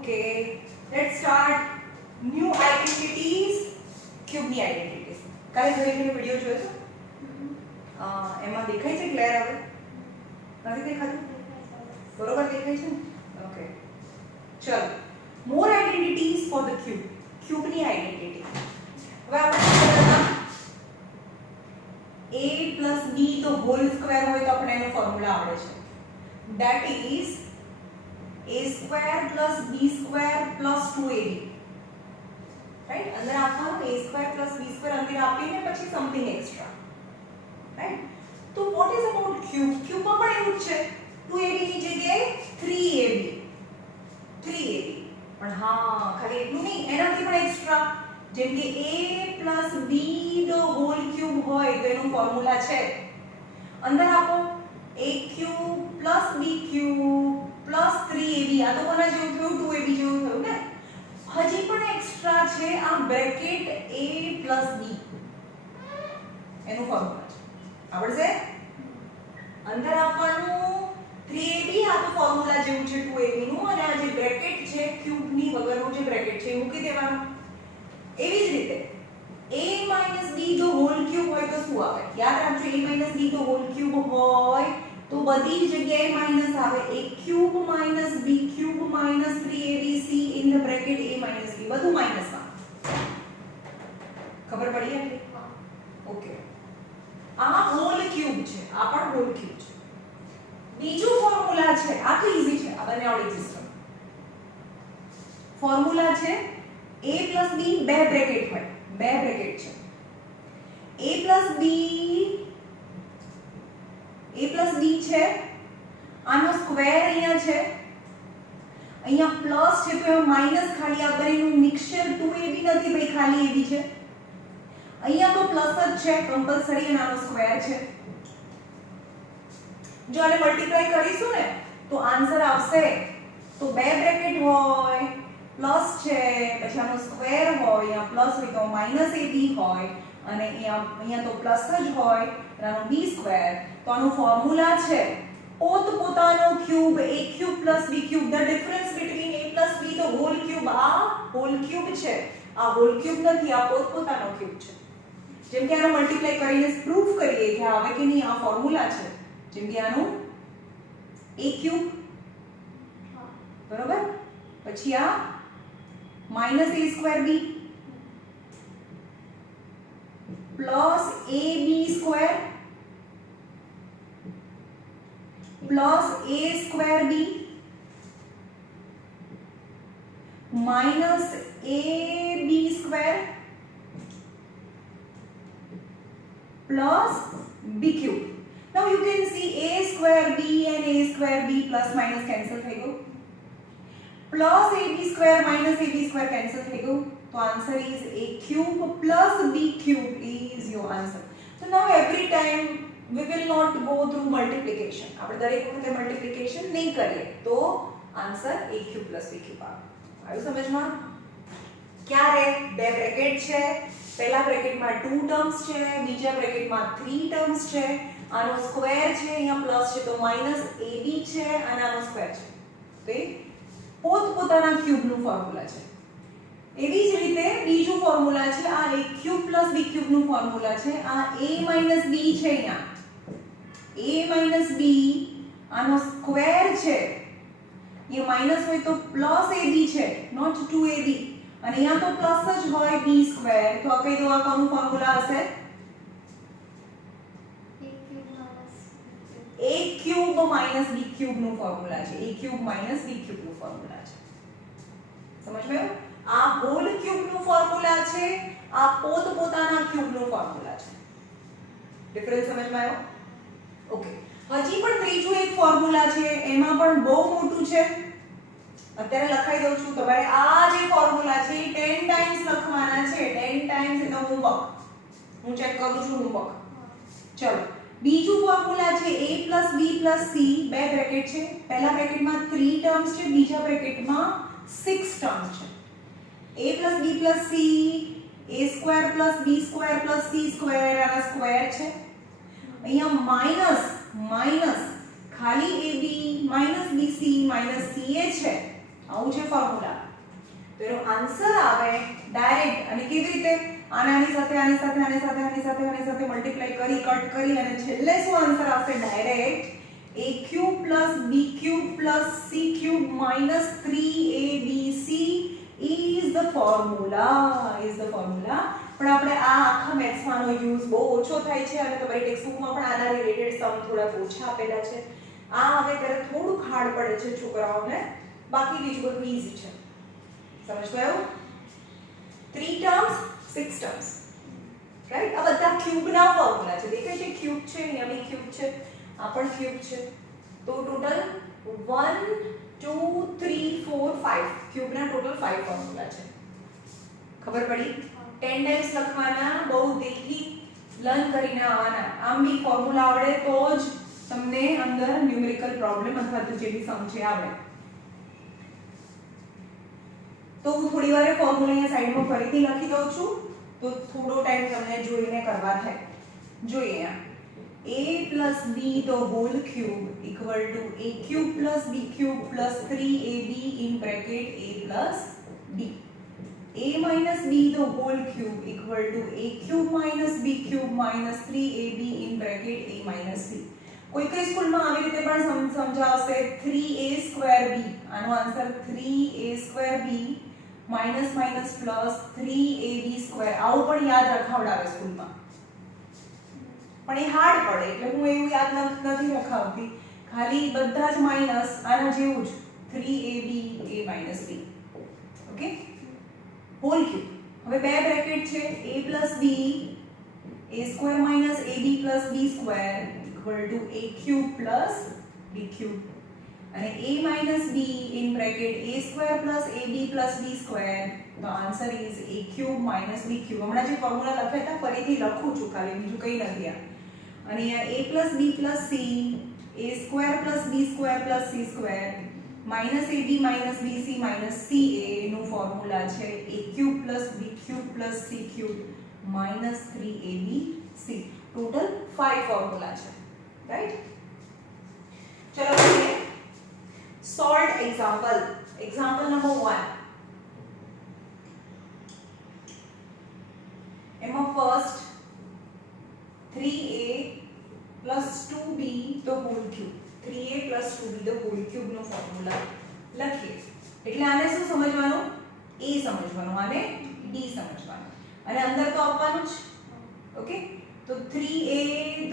Okay, let's start new identities. Cube ની identities. કાલે ઘરે વિડિયો જોયો છો? એમાં દેખાય છે ક્લિયર હવે? નથી દેખાતું? બરોબર દેખાય છે ને? ઓકે. ચલો. More identities for the cube. Cube ની identity. હવે આપણે a plus b તો whole square હોય તો આપણે એનો ફોર્મ્યુલા આવડે છે. That is a square plus b square plus 2ab. Right? અંદર આપવાનું a square plus b square અંદર આપીને પછી something extra. Right? તો what is about cube? Cube માં પણ એવું જ છે. 2ab ની જગ્યાએ 3ab. 3ab. પણ હા ખાલી એટલું નહીં એનાથી પણ એક્સ્ટ્રા જેમ કે a plus b the whole cube હોય તો એનો ફોર્મ્યુલા છે અંદર આપો a cube plus b cube plus 3ab આ તો કોના જેવું થયું 2ab જેવું થયું ને હજી પણ એક્સ્ટ્રા છે આ બ્રેકેટ a plus b એનું ફોર્મ્યુલા છે આવડશે અંદર આપવાનું 3ab આ તો ફોર્મ્યુલા જેવું છે 2ab નું અને આ જે બ્રેકેટ છે ક્યુબ ની વગરનું જે બ્રેકેટ છે એ મૂકી દેવાનું એવી જ રીતે a b જો હોલ ક્યુબ હોય તો શું આવે યાદ રાખજો a b તો હોલ ક્યુબ હોય તો બધી જગ્યાએ માઈનસ આવે a cube b cube 3abc in the bracket a b બધું માઈનસ માં ખબર પડી એટલે ઓકે આ હોલ ક્યુબ છે આ પણ હોલ ક્યુબ છે બીજું ફોર્મ્યુલા છે આ તો ઈઝી છે આ બંને આવડી સિસ્ટમ ફોર્મ્યુલા છે a plus b બે બ્રેકેટ હોય બે બ્રેકેટ છે a plus b છે આનો સ્ક્વેર અહીંયા છે અહીંયા પ્લસ છે તો એ માઈનસ ખાલી આ બંનેનું મિક્સચર 2ab નથી ભાઈ ખાલી ab છે અહીંયા તો પ્લસ જ છે કમ્પલસરી અને આનો સ્ક્વેર છે જો આને મલ્ટીપ્લાય કરીશું ને તો આન્સર આવશે તો બે બ્રેકેટ હોય પ્લસ છે પછી આનો સ્ક્વેર હોય અહીંયા પ્લસ હોય તો માઈનસ ab હોય અને અહીંયા તો પ્લસ જ હોય અને આનો b સ્ક્વેર તો આનો ફોર્મ્યુલા છે પોતપોતાનો cube a cube plus b cube the difference between a plus b તો હોલ ક્યુબ આ હોલ ક્યુબ છે આ હોલ ક્યુબ નથી આ પોતપોતાનો ક્યુબ છે જેમ કે આનો મલ્ટીપ્લાય કરીને પ્રૂફ કરીએ કે આવે કે નહીં આ ફોર્મ્યુલા છે જેમ કે આનું a ક્યુબ બરોબર પછી આ minus a square b plus ab square plus a square b minus ab square plus b cube. Now you can see a square b and a square b plus minus cancel થઈ ગયું plus ab square minus ab square cancel થઈ ગયું તો answer is a cube plus b cube is your answer. So now every time we will not go through multiplication. આપણે દરેક વખતે multiplication નહીં કરીએ તો answer a cube plus b cube આવે આવ્યું સમજમાં ક્યારે બે બ્રેકેટ છે પહેલા બ્રેકેટમાં 2 ટર્મ્સ છે બીજા બ્રેકેટમાં 3 ટર્મ્સ છે આનો સ્ક્વેર છે અહીંયા પ્લસ છે તો માઈનસ ab છે અને આનો સ્ક્વેર છે તો પોતપોતાના ક્યુબનું ફોર્મ્યુલા છે એવી જ રીતે બીજું ફોર્મ્યુલા છે આ a ક્યુબ પ્લસ b ક્યુબનું ફોર્મ્યુલા છે આ a માઈનસ b છે અહીંયા a માઈનસ b આનો સ્ક્વેર છે એ માઈનસ હોય તો પ્લસ ab છે નોટ 2ab અને અહીંયા તો પ્લસ જ હોય b સ્ક્વેર તો આ કહી દો આ કોનું ફોર્મ્યુલા હશે a cube minus b cube નું ફોર્મ્યુલા છે a cube minus b cube નું ફોર્મ્યુલા છે સમજ ગયો આ હોલ ક્યુબ નું ફોર્મ્યુલા છે આ પોતપોતાના ક્યુબ નું ફોર્મ્યુલા છે ડિફરન્સ સમજમાં આવ્યો ઓકે હજી પણ ત્રીજું એક ફોર્મ્યુલા છે એમાં પણ બહુ મોટું છે અત્યારે લખાઈ દઉં છું તમારે આ જે ફોર્મ્યુલા છે 10 ટાઈમ્સ લખવાના છે 10 ટાઈમ્સ ઇન ધ હોમવર્ક હું ચેક કરું છું હોમવર્ક ચલો બીજું ફોર્મ્યુલા છે a b c બે બ્રેકેટ છે પહેલા બ્રેકેટમાં 3 ટર્મ્સ છે બીજા બ્રેકેટમાં 6 ટર્મ્સ છે a b c a square b square c square આના સ્ક્વેર છે અહીંયા માઈનસ ખાલી ab bc ca છે આવું છે ફોર્મ્યુલા. તો એનો આન્સર આવે ડાયરેક્ટ. અને કેવી રીતે? આની સાથે આની સાથે આની સાથે આની સાથે આની સાથે મલ્ટીપ્લાય કરી કટ કરી અને છેલ્લે શું આન્સર આવશે? Direct a cube plus b cube plus c cube minus 3abc is the formula. પણ આપણે આ આખા મેથ્સમાંનો યુઝ બહુ ઓછો થાય છે અને તમારી ટેક્સ્ટબુકમાં પણ આના રિલેટેડ સમ થોડા ઓછા આપેલા છે. આ હવે ત્યારે થોડુંક હાર્ડ પડે છે છોકરાઓને, બાકી બીજું બધું ઈઝી છે. સમજ ગયો? 3 ટર્મ્સ 6 ટર્મ્સ, રાઈટ? આ બધા ક્યુબના ફોર્મ્યુલા છે. દેખાય છે ક્યુબ છે, અહીંયા બી ક્યુબ છે, આ પણ ક્યુબ છે. તો ટોટલ 1 2 3 4 5 ક્યુબના ટોટલ 5 ફોર્મ્યુલા છે. ખબર પડી? 10 ટાઈમ્સ લખવાના, બહુ દિલથી લર્ન કરીને આવવાના. આમ બી ફોર્મ્યુલા આવડે તો જ તમને અંદર ન્યુમેરિકલ પ્રોબ્લેમ અથવા તો જે બી સમ છે આવડે. તો હું થોડી વાર ફોર્મ્યુલા અહીંયા સાઈડમાં ફરીથી લખી દઉં છું તો થોડો ટાઈમ તમને જોઈને કરવા થાય. જોઈએ અહીંયા a plus b the whole cube equal to a cube plus b cube plus 3ab in bracket a plus b. a minus b the whole cube equal to a cube minus b cube minus 3ab in bracket a minus b. કોઈ સ્કૂલમાં આવી રીતે પણ સમજાવશે 3a square b. આનો answer 3a square b minus minus plus 3ab square. આવું પણ યાદ રખાવડાવે સ્કૂલમાં, પણ એ હાર્ડ પડે એટલે હું એવું યાદ નથી રખાવતી. ખાલી બધા જ માઈનસ આના જેવું જ 3ab a minus b. Okay, whole cube. હવે બે બ્રેકેટ છે a plus b a square minus ab plus b square equal to a cube plus b cube. અને a minus b in bracket a square plus ab plus b square. તો answer is a cube minus b cube. હમણાં જે formula લખ્યા હતા ફરીથી લખું છું, ખાલી બીજું કંઈ નથી આ. અને અહીંયા a plus b plus c a square plus b square plus c square minus ab minus bc minus ca નું ફોર્મ્યુલા છે a cube plus b cube plus c cube minus 3abc. Total 5 formula છે, right? ચલો જોઈએ solved example. Example number 1. એમાં first 3a plus 2b the whole cube. 3a plus 2b the whole cube નો formula લખીએ. એટલે આને શું સમજવાનું? a સમજવાનું, આને d સમજવાનું, અને અંદર તો આપવાનું જ. ઓકે, તો 3a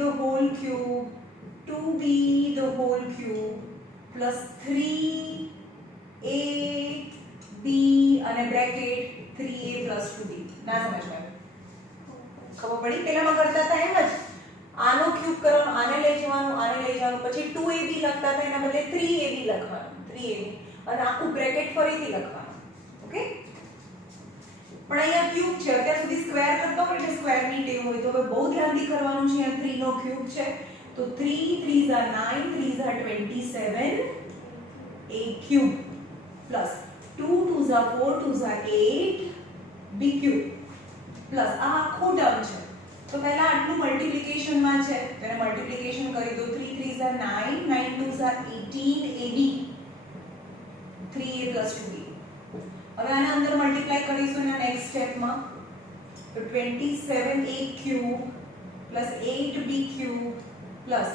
the whole cube 2b the whole cube plus 3ab અને બ્રેકેટ 3a plus 2b. ના સમજવાનું? ખબર પડી? પહેલામાં કરતા હતા એમ જ, આનો ક્યુબ કરવાનો, આને લઈ જવાનું, આને લઈ જવાનું, પછી 2ab લખતા હતા એના બદલે 3ab લખવાનું, 3ab, અને આખું બ્રેકેટ ફરીથી લખવાનું. ઓકે, પણ અહીંયા ક્યુબ છે, અત્યાર સુધી સ્ક્વેર કરતો હોય એટલે સ્ક્વેરની ટેવ હોય, તો હવે બહુ ધ્યાનથી કરવાનું છે. અહીંયા 3 નો ક્યુબ છે તો 3 3s are 9 3s are 27 a cube plus 2 2s are 4 2s are 8 b cube plus આ આખું ટર્મ છે. તો પહેલા આટલું મલ્ટીપ્લિકેશન માં છે, તેને મલ્ટીપ્લિકેશન કરી દો. 3 3s are 9 9 2s are 18 ab 3a plus 2b. હવે આના અંદર મલ્ટીપ્લાય કરીશું એના નેક્સ્ટ સ્ટેપમાં, તો 27a cube plus 8b cube plus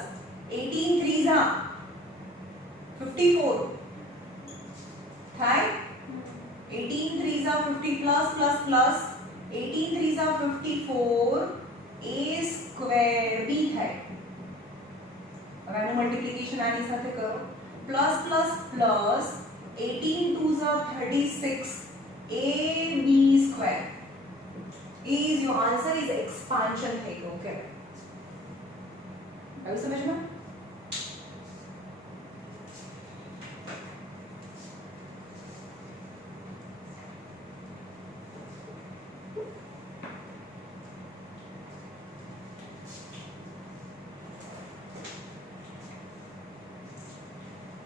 18 3s are 54 થાય. 18 3s are 50 plus plus plus 18 3s are 54 a square b થાય. હવે આનું મલ્ટીપ્લિકેશન આની સાથે કરો, plus plus plus 18 2s are 36 a b square is your answer is expansion થઈ ગયું. Okay, આવી સમજમાં?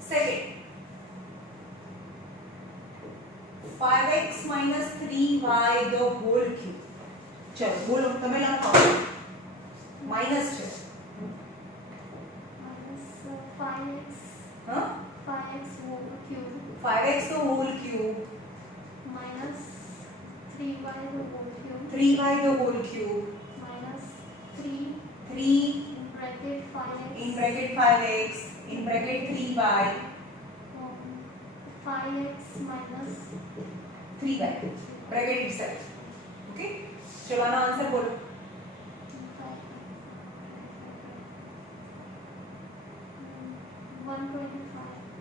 Second, 5x minus 3y the whole cube. ચલો બોલો, તમે લખો. માઈનસ છે minus 5x. હા, 5x whole cube 5x the whole cube minus 3y the whole cube 3y the whole cube minus 3 3 in bracket 5x in bracket 5x in bracket 3y 5x minus 3y bracket itself. Okay, चलो आना answer बोलो.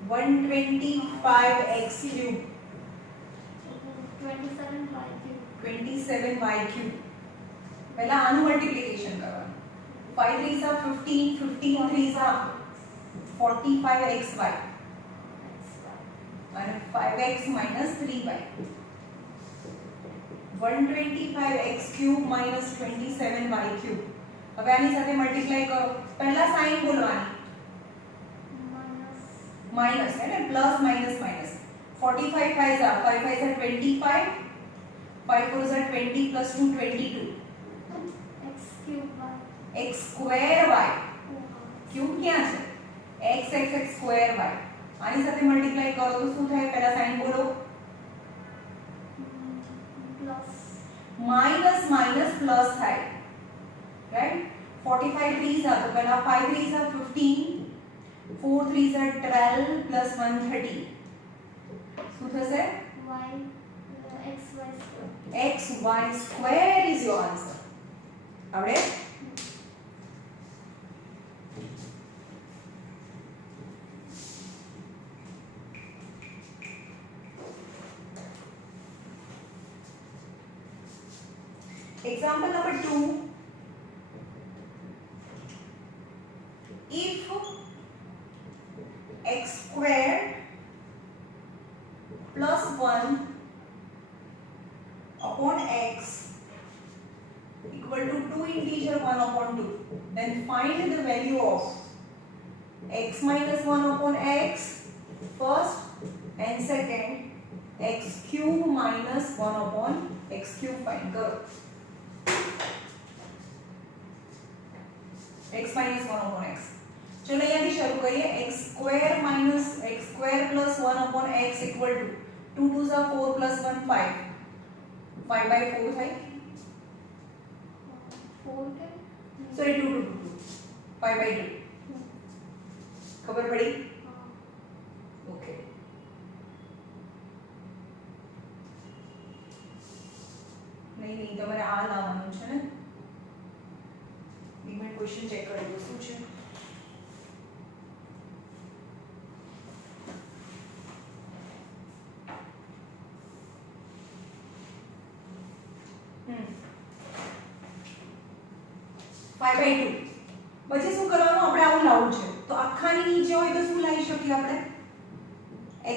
125x cube 27y cube 27y cube. पहला आनु multiplication करवाना. 5 3s are 15 15 3s are 45xy and 5x minus 3y. 125x cube minus 27y cube. હવે આની સાથે multiply કરો. પહેલા સાઈન બોલવાની. माइनस है ना, plus minus minus. 45 5s are 5 5s are 25, 5 4s are 20 plus 2 22. x cube y x square y cube क्या છે? x x x square y. આની સાથે મલ્ટીપ્લાય કરો તો શું થાય? પહેલા સાઈન બોલો. plus माइनस माइनस प्लस થાય, राइट? 45 3s are तो પહેલા 5 3s are 15, 4 3s are 12 plus 1 30. શું થશે? y xy square xy square is your answer. આવડે? Example number 2. If x squared plus 1 upon x equal to 2 integer 1 upon 2, then find the value of x minus 1 upon x first and second, x cube minus 1 upon x cube find. Go. x minus 1 upon x. चलो यहाँ शुरू करिए. x square minus x square plus 1 upon x equal to 2 2s are 4 plus 1 5. 5 by 4 है. 4 के Sorry 2 2 2 5 by 2. खबर पड़ी? Okay. नहीं नहीं તમારે આ લાવવાનું છે ને. એક મિનિટ ક્વેશ્ચન ચેક કરી દો શું છે. Five by two. પછી શું કરવાનું? આપણે આવું લાવવું છે તો આખાની નીચે હોય તો શું લાવી શકીએ આપણે?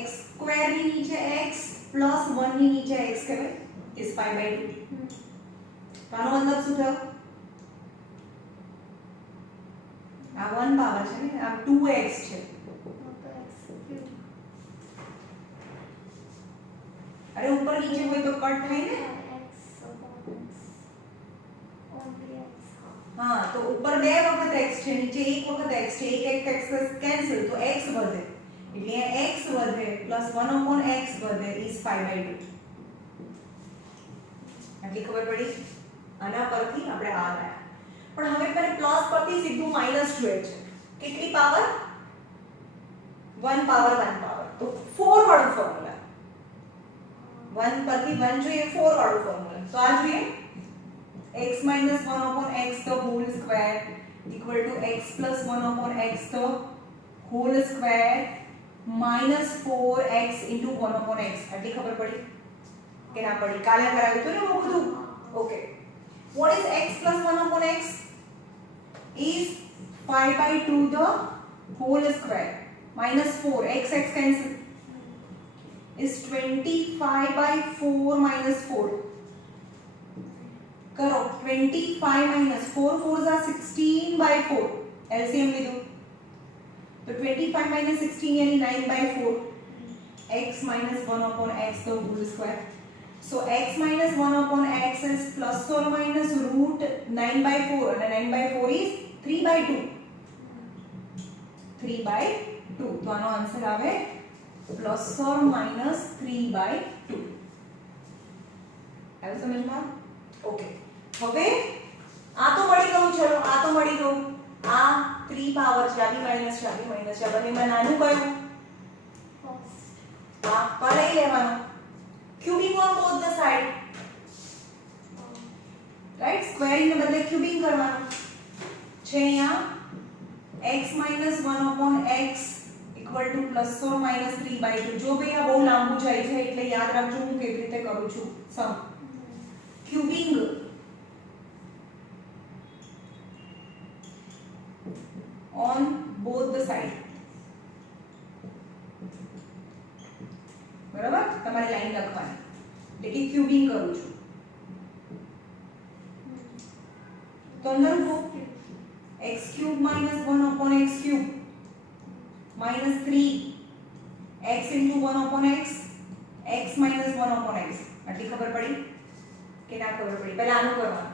x સ્ક્વેર ની નીચે x પ્લસ 1 ની નીચે x કહેવાય is 5 by 2. તો આનો મતલબ શું થયો? આ 1 પાવર છે ને, આ 2x છે. x cube અરે ઉપર નીચે હોય તો કટ થાય ને. x upon x only x હા તો ઉપર બે વખત x છે, નીચે એક વખત x છે. એક x કેન્સલ તો x વધે. એટલે x વધે પ્લસ 1 upon x વધે is 5 by 2. આટલી ખબર પડી? આના પરથી આપણે આ લાયા. પણ હવે મને પ્લસ પરથી સીધું માઈનસ જોઈએ છે. કેટલી પાવર? 1 power 1 power. તો 4 વાળું ફોર્મ્યુલા. 1 પરથી 1 જોઈએ, 4 વાળું ફોર્મ્યુલા. તો આ જોઈએ x minus 1 upon x the whole square equal to x plus 1 upon x the whole square minus 4x into 1 upon x. આટલી ખબર પડી કે ના પડી? કાલે કરાવ્યું તો ને બહુ બધું. Okay. What is x plus 1 upon x? Is 5 by 2 the whole square minus 4 x x cancel is 25 by 4 minus 4. करो 25 minus 4 4s are 16 by 4. LCM ले दो तो 25 minus 16 यानी 9 by 4. x minus 1 upon x the whole square. So x minus 1 upon x is plus or minus root 9 by 4 and 9 by 4 is 3 by 2. 3 by 2. 2 તો આનો answer આવે ±3/2 આવ્યું સમજમાં okay હવે આ તો મળી ગયું ચલો આ તો મળી ગયું આ 3 પાવર છે આ બી માઈનસ છે આ બી માઈનસ છે આ બંનેમાં નાનું કયું ફર્સ્ટ હા તો લઈ લેવાનું cubing on both the side right squaring ને બદલે ક્યુબિંગ કરવાનું છે અહીંયા x - 1/x = +or -3/2 જો ભાઈ આ બહુ લાંબુ જાય છે એટલે યાદ રાખજો હું કેવી રીતે કરું છું સમ cubing on both the side બરાબર તમારે લાઈન લખવાની એટલે કે ક્યુબિંગ કરું છું તો અંદર ઉભો x³ - 1/x³ -3 x * 1/x x - 1/x આટલી ખબર પડી કે ના ખબર પડી પહેલા આનું કરવાનું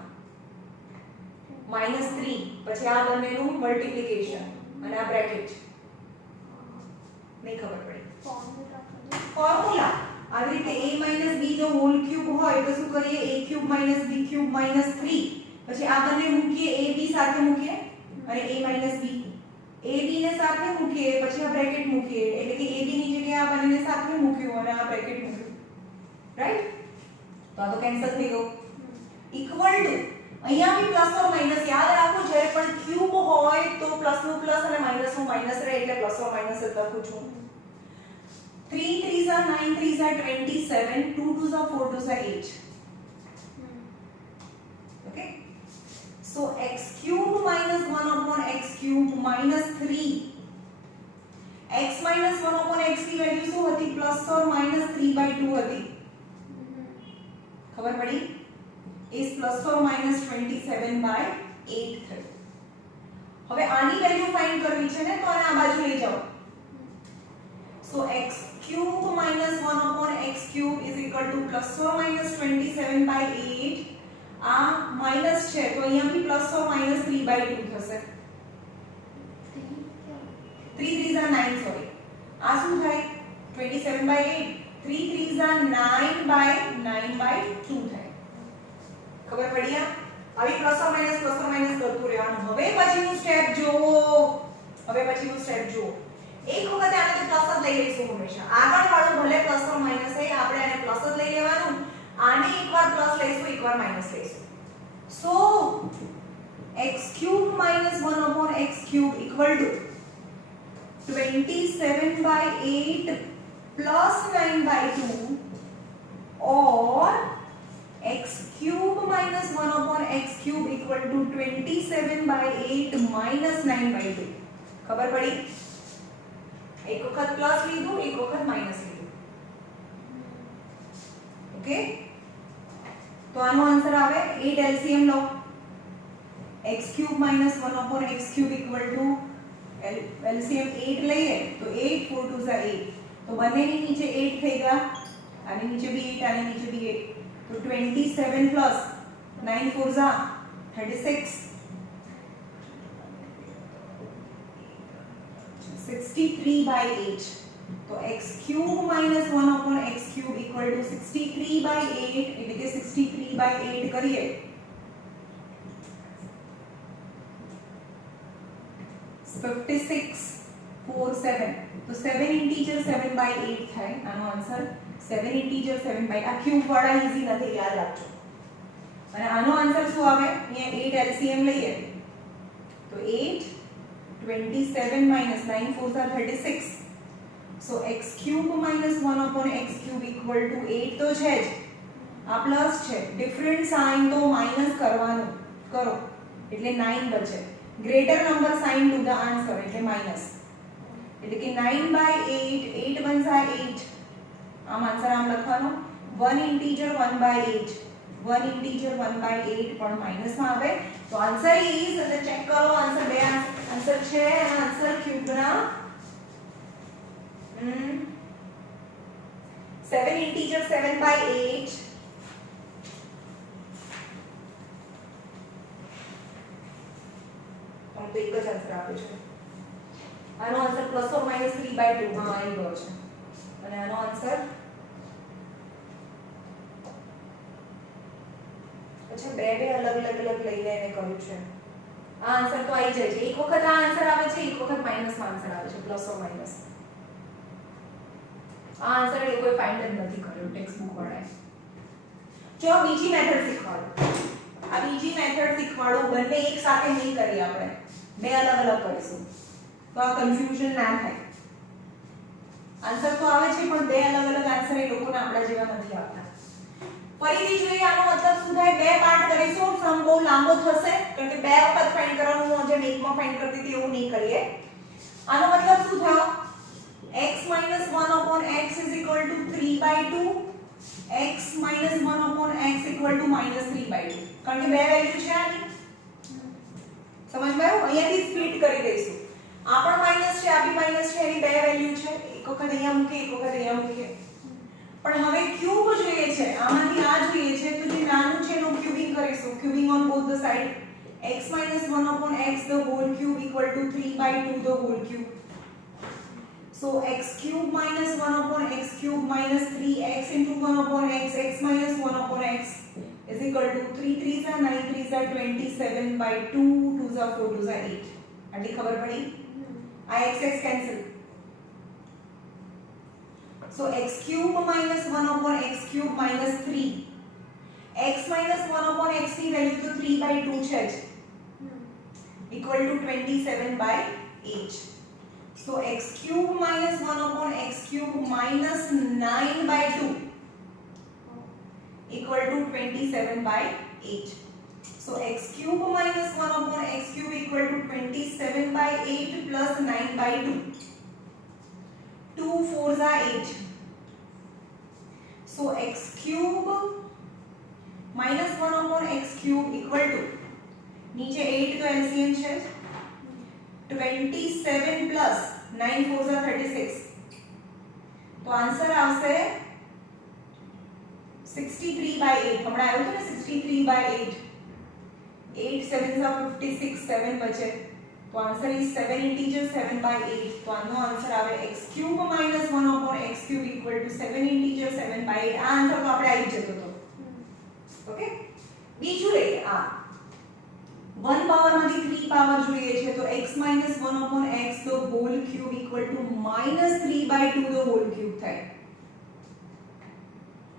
-3 પછી આ બંનેનું મલ્ટીપ્લિકેશન અને આ બ્રેકેટ નહીં ખબર પડી ફોર્મ્યુલા આવી રીતે a - b નો હોલ ક્યુબ હોય તો શું કરીએ a³ - b³ - 3 પછી આ બંને મૂકીએ ab સાથે મૂકીએ અને a - b ab ને સાથે મૂકીએ પછી આ બ્રેકેટ મૂકીએ એટલે કે ab ની જગ્યાએ આ બંનેને સાથે મૂક્યું અને આ બ્રેકેટ મૂક્યું રાઈટ તો આ તો કેન્સલ થઈ ગયું ઇક્વલ ટુ અહીંયા બી પ્લસ ઓર માઈનસ યાદ રાખો જ્યારે પણ ક્યુબ હોય તો પ્લસ નું પ્લસ અને માઈનસ નું માઈનસ રહે એટલે પ્લસ ઓર માઈનસ જ લખું છું 3 3s are 9 3s are 27 2 2s are 4 2s are 8 okay so x³ - 1/x³ -3 x - 1/x की વેલ્યુ શું હતી પ્લસ ઓર માઈનસ 3/2 હતી ખબર પડી is plus or minus 27/8 થયું હવે આની વેલ્યુ ફાઇન્ડ કરવી છે ને તો આને આ બાજુ લઈ જાઓ so x³ - 1/x³ is equal to plus or minus 27/8 આ માઈનસ છે તો અહીંયા બી પ્લસ ઓર માઈનસ 3/2 થશે 3 3s are 9 સોરી આ શું થાય 27/8 3 3s are 9/2 થાય ખબર પડી આ આવી પ્લસ ઓર માઈનસ કરતું રહેવાનું હવે પછીનું સ્ટેપ જુઓ એક વખત આને તો પ્લસ જ લઈ લઈશું હંમેશા આગળ વાળું ભલે પ્લસ ઓર માઈનસ હોય આપણે આને પ્લસ જ લઈ લેવાનું આને એકવાર પ્લસ લઈશું એકવાર માઈનસ લઈશું સો x³ - 1/x³ = 27/8 plus 9/2 or x³ - 1/x³ = 27/8 minus 9/2 ખબર પડી એક વખત પ્લસ લીધું એક વખત માઈનસ લીધું ઓકે તો આનો આન્સર આવે 8 LCM લો x³ - 1/x³ = LCM 8 લઈએ તો 8 4 2s are 8 તો બંનેની નીચે 8 થઈ ગયા આની નીચે બી 8 આની નીચે બી 8 तो 27 plus 9 4s are 36 63/8 तो x³ - 1/x³ = 63/8 એટલે કે 63/8 કરીએ 56 4 7 તો 7 ઇન્ટીજર 7/8 થાય આનો આન્સર 7 ઇન્ટીજર 7/8 આ ક્યુબ વાળા ઈઝી નથી યાદ રાખજો અને આનો આન્સર શું આવે અહીંયા 8 LCM લઈએ તો 8 27 minus 9 4s are 36 so x³ - 1/x³ = 8 તો છે જ આ પ્લસ છે ડિફરન્ટ સાઇન તો માઈનસ કરવાનું કરો એટલે 9 બચે greater number sign to the answer એટલે માઈનસ એટલે કે 9/8 8 1s are 8 આમ આન્સર આમ લખવાનો 1 ઇન્ટીજર 1/8 1 ઇન્ટીજર 1/8 પણ માઈનસ માં આવે તો આન્સર ઇઝ એટલે ચેક કરો આન્સર બે આન્સર છે અને આન્સર ક્યુબ ના 7 ઇન્ટીજર 7/8 તો એક જ આન્સર આપે છે આનો આન્સર +or -3/2 માં આવી ગયો છે અને આનો આન્સર अच्छा બે અલગ લઈને એને કર્યું છે આ આન્સર તો આવી જાય છે એક વખત આ આન્સર આવે છે એક વખત માઈનસ માં આન્સર આવે છે પ્લસ ઓર માઈનસ આ આન્સર એ કોઈ ફાઇન્ડ જ નથી કર્યો ટેક્સ્ટ બુક વાળાએ જો બીજી મેથડ શીખવાડો આ બીજી મેથડ શીખવાડો બંને એક સાથે નહીં કરી આપણે બે અલગ કરીશું તો આ કન્ફ્યુઝન ના થાય આન્સર તો આવે છે પણ બે અલગ આન્સર એ લોકોને આપણા જેવા નથી આવતા ફરીથી જોઈએ આનો મતલબ શું થાય બે પાર્ટ કરીશું સમ બહુ લાંબો થશે કારણ કે બે વખત ફાઇન્ડ કરવાનું હું જે એકમાં ફાઇન્ડ કરતી હતી એવું નહીં કરીએ આનો મતલબ શું થયો x - 1/x = 3/2 x - 1/x = -3/2 કારણ કે બે વેલ્યુ છે આની સમજમાં આવ્યું અહીંયાથી સ્પ્લિટ કરી દઈશું આ પણ માઈનસ છે આ બી માઈનસ છે એની બે વેલ્યુ છે એક વખત અહીંયા મૂકીએ એક વખત અહીંયા મૂકીએ પણ હવે ક્યુબ જોઈએ છે આમાંથી આ જોઈએ છે તો જે નાનું છે એનું ક્યુબિંગ કરીશું cubing on both the side x - 1/x the whole cube equal to 3/2 the whole cube so x³ - 1/x³ minus 3x into 1/x x minus 1/x is equal to 3 3s are 9 3s are 27/2 2s are 4 2s are 8 આટલી ખબર પડી આ x x cancel so x³ - 1/x³ minus 3 x minus 1/x ની value તો 3/2 છે જ equal to 27/8 so x³ - 1/x³ minus 9/2 equal to 27/8 so x³ - 1/x³ equal to 27/8 plus 9/2 2 4s are 8 so x³ minus 1/x³ equal to नीचे 8 तो LCM છે 27 plus 9 4s are 36 तो answer આવશે 63/8 હમણાં આવ્યું હતું ને 63/8 8 7s are 56 7 બચે तो आंसर इज 7 इंटीजर 7/8 तो આનો આન્સર આવે x³ - 1/x³ equal to 7 integer 7/8 આ આન્સર તો આપણે આવી જતો હતો ઓકે બીજું લઈએ આ 1 પાવર માંથી 3 પાવર જોઈએ છે તો x - 1/x the whole cube equal to -3/2 the whole cube થાય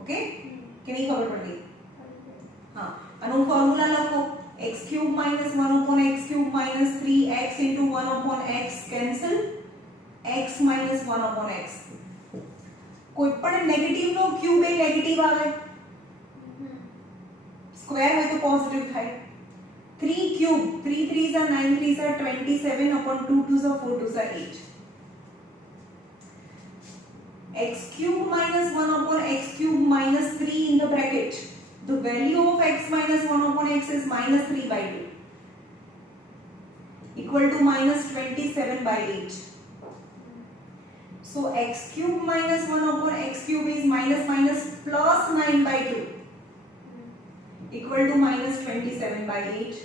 ઓકે કે નહીં ખબર પડતી હા આનો ફોર્મ્યુલા લખો x³ - 1/x³ minus 3x into 1/x cancel x minus 1/x કોઈ પણ નેગેટિવ નો ક્યુબ એ નેગેટિવ આવે સ્ક્વેર હોય તો પોઝિટિવ થાય 3 cube 3 3s are 9 3s are 27/2 2s are 4 2s are 8 x³ - 1/x³ minus 3 in the bracket the value of x minus 1/x is -3/2 equal to -27/8 so x³ - 1/x³ is minus plus 9/2 equal to -27/8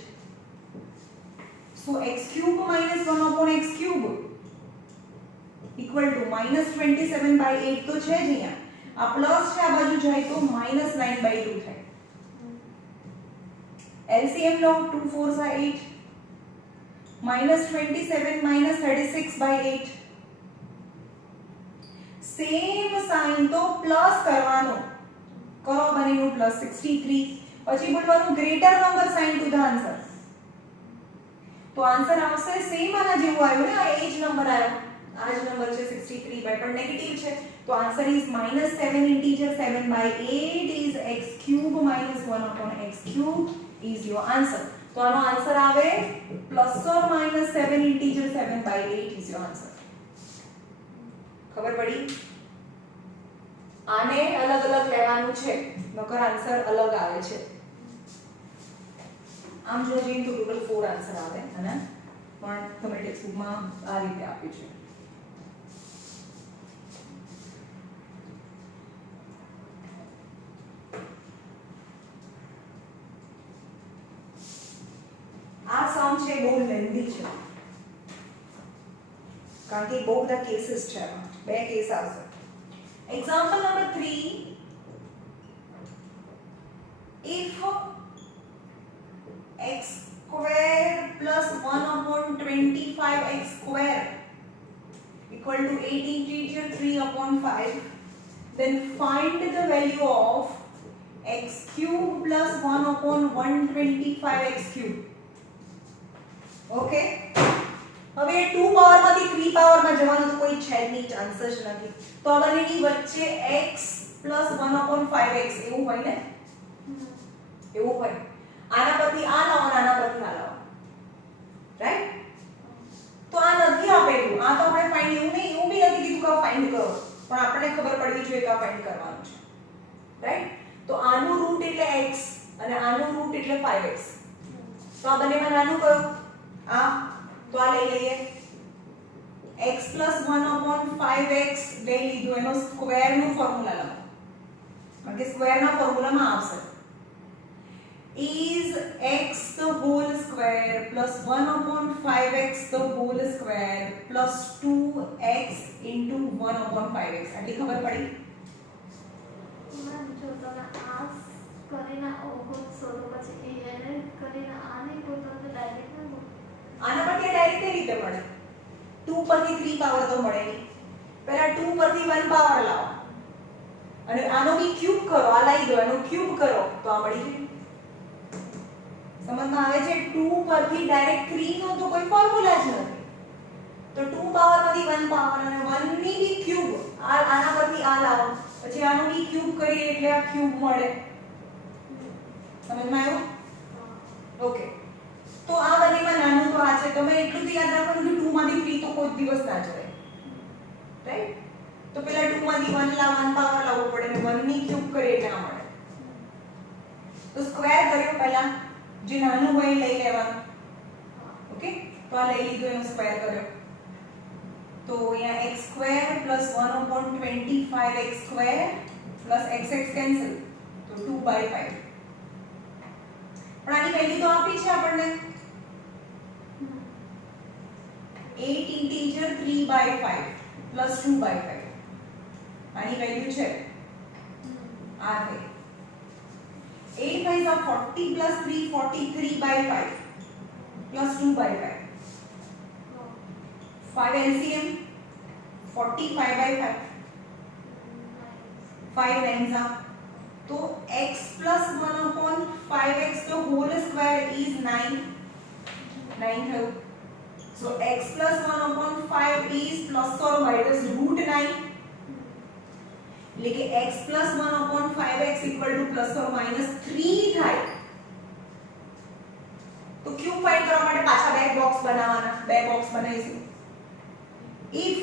so x³ - 1/x³ equal to -27/8 તો છે જ અહીંયા આ plus છે આ બાજુ જાય તો -9/2 થાય LCM लो 2 4s are 8 -27 -36/8 સેમ સાઇન તો પ્લસ કરવાનો કરો બનીનું પ્લસ 63 પછી બોલવાનું greater number sign to the answer તો આન્સર આવશે સેમ આના જેવું આવ્યું ને આ એ જ નંબર આવ્યો આ જ નંબર છે 63 બાય પણ નેગેટિવ છે તો answer is -7 integer 7/8 is x³ - 1/x³ is your answer તો આનો આન્સર આવે +or -7 integer 7/8 is your answer ખબર પડી આને અલગ લેવાનું છે નકર આન્સર અલગ આવે છે આમ જો જઈએ તો ટોટલ 4 આન્સર આવે અને પણ તમે ટેક્સ્ટ બુકમાં આ રીતે આપ્યું છે આ સમ છે બહુ લેન્ધી છે કારણ કે બહુ બધા કેસીસ છે આમાં, બે કેસ આવશે. Example number 3, if x square plus 1 upon 25x square equal to 8 integer 3 upon 5, then find the value of x cube plus 1 upon 125x cube. Okay? હવે 2 પાવરમાંથી 3 પાવરમાં જવાનો તો કોઈ છે જ નહીં, ચાન્સ જ નથી. તો આ બંનેની વચ્ચે x plus 1 upon 5x એવું હોય ને, એવું હોય. આના પરથી આ લાવો અને આના પરથી આ લાવો, રાઈટ? તો આ નથી આપેલું, આ તો આપણે ફાઇન્ડ એવું નહીં, એવું બી નથી કીધું કે ફાઇન્ડ કરો, પણ આપણને ખબર પડવી જોઈએ કે આ ફાઇન્ડ કરવાનું છે, રાઈટ? તો આનું રૂટ એટલે x અને આનું રૂટ એટલે 5x. તો આ બંનેમાં નાનું કયું? આ. તો આ લઈ લઈએ, x plus 1 upon 5x લઈ લીધું, એનો સ્ક્વેર નું ફોર્મ્યુલા લખો, કારણ કે સ્ક્વેર ના ફોર્મ્યુલામાં આવશે is x the whole square plus 1 upon 5x the whole square plus 2x into 1 upon 5x. આટલી ખબર પડી? મેમ જો તમે આ કરીને શોધો પછી એને કરીને આ નહીં ગોતો તો ડાયરેક્ટ ના ગોતો. આના પરથી ડાયરેક્ટ કઈ રીતે મળે? 2 પરથી 3 પાવર તો મળે નહીં, પહેલા 2 પરથી 1 પાવર લાવો અને આનો બી ક્યુબ કરો, આ લઈ દો, એનો ક્યુબ કરો તો આ મળી જાય. સમજમાં આવે છે? 2 પરથી ડાયરેક્ટ 3 નો તો કોઈ ફોર્મ્યુલા જ નથી, તો 2 પાવરમાંથી 1 પાવર અને 1 ની બી ક્યુબ, આના પરથી આ લાવો, પછી આનો બી ક્યુબ કરીએ એટલે આ ક્યુબ મળે. સમજમાં આવ્યું? ઓકે. તો આ બંનેમાં નાનું તો આ છે, તમે એટલું તો યાદ રાખવાનું કે 2 માંથી 3 તો કોઈ દિવસ ના જાય, રાઈટ? તો પેલા 2 માંથી 1 લાવ, 1 પાવર લાવવો પડે ને 1 ની ક્યુબ કરીએ એટલે આ મળે. તો સ્ક્વેર કર્યો, પહેલા જે નાનું હોય એ લઈ લેવાનું. ઓકે, તો આ લઈ લીધું, એનો સ્ક્વેર કર્યો, તો અહીંયા x square plus 1 upon 25x square plus x cancel, તો 2/5. પણ આની વેલ્યુ તો આપી છે આપણને 8 integer 3/5 plus 2/5. આની વેલ્યુ છે આ થઈ 8 5 are 40 plus 3 43/5 plus 2/5. 5 LCM 45/5, 5 9s are, तो x plus 1 upon 5x the whole square is 9 થયું. So x plus 1 upon 5 is plus or minus root 9, એટલે કે x plus 1 upon 5x equal to plus or minus 3 થાય. તો cube find કરવા માટે પાછા બે બોક્સ બનાવવાના, બે બોક્સ બનાવીશું. if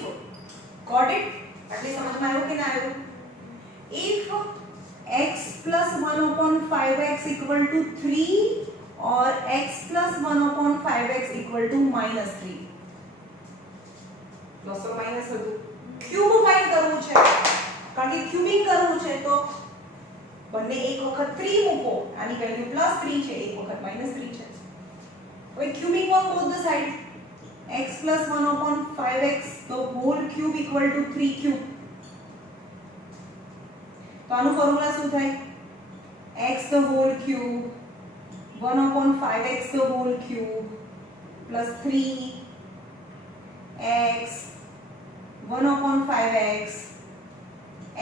got it? આટલી સમજમાં આવ્યું કે ના આવ્યું? if x plus 1 upon 5x equal to 3 or x plus 1 upon 5x equal to minus 3, plus or minus હતું. ક્યુબ ફાઇન્ડ કરવું છે, કારણ કે ક્યુબિંગ કરવું છે તો બંને એક વખત 3 મૂકો, આની વેલ્યુ પ્લસ 3 છે, એક વખત માઈનસ 3 છે. હવે cubing on both the side, x plus 1 upon 5x the whole cube equal to 3 cube. તો આનું ફોર્મ્યુલા શું થાય? x the whole cube 1 upon 5x the whole cube plus 3x 1 upon 5x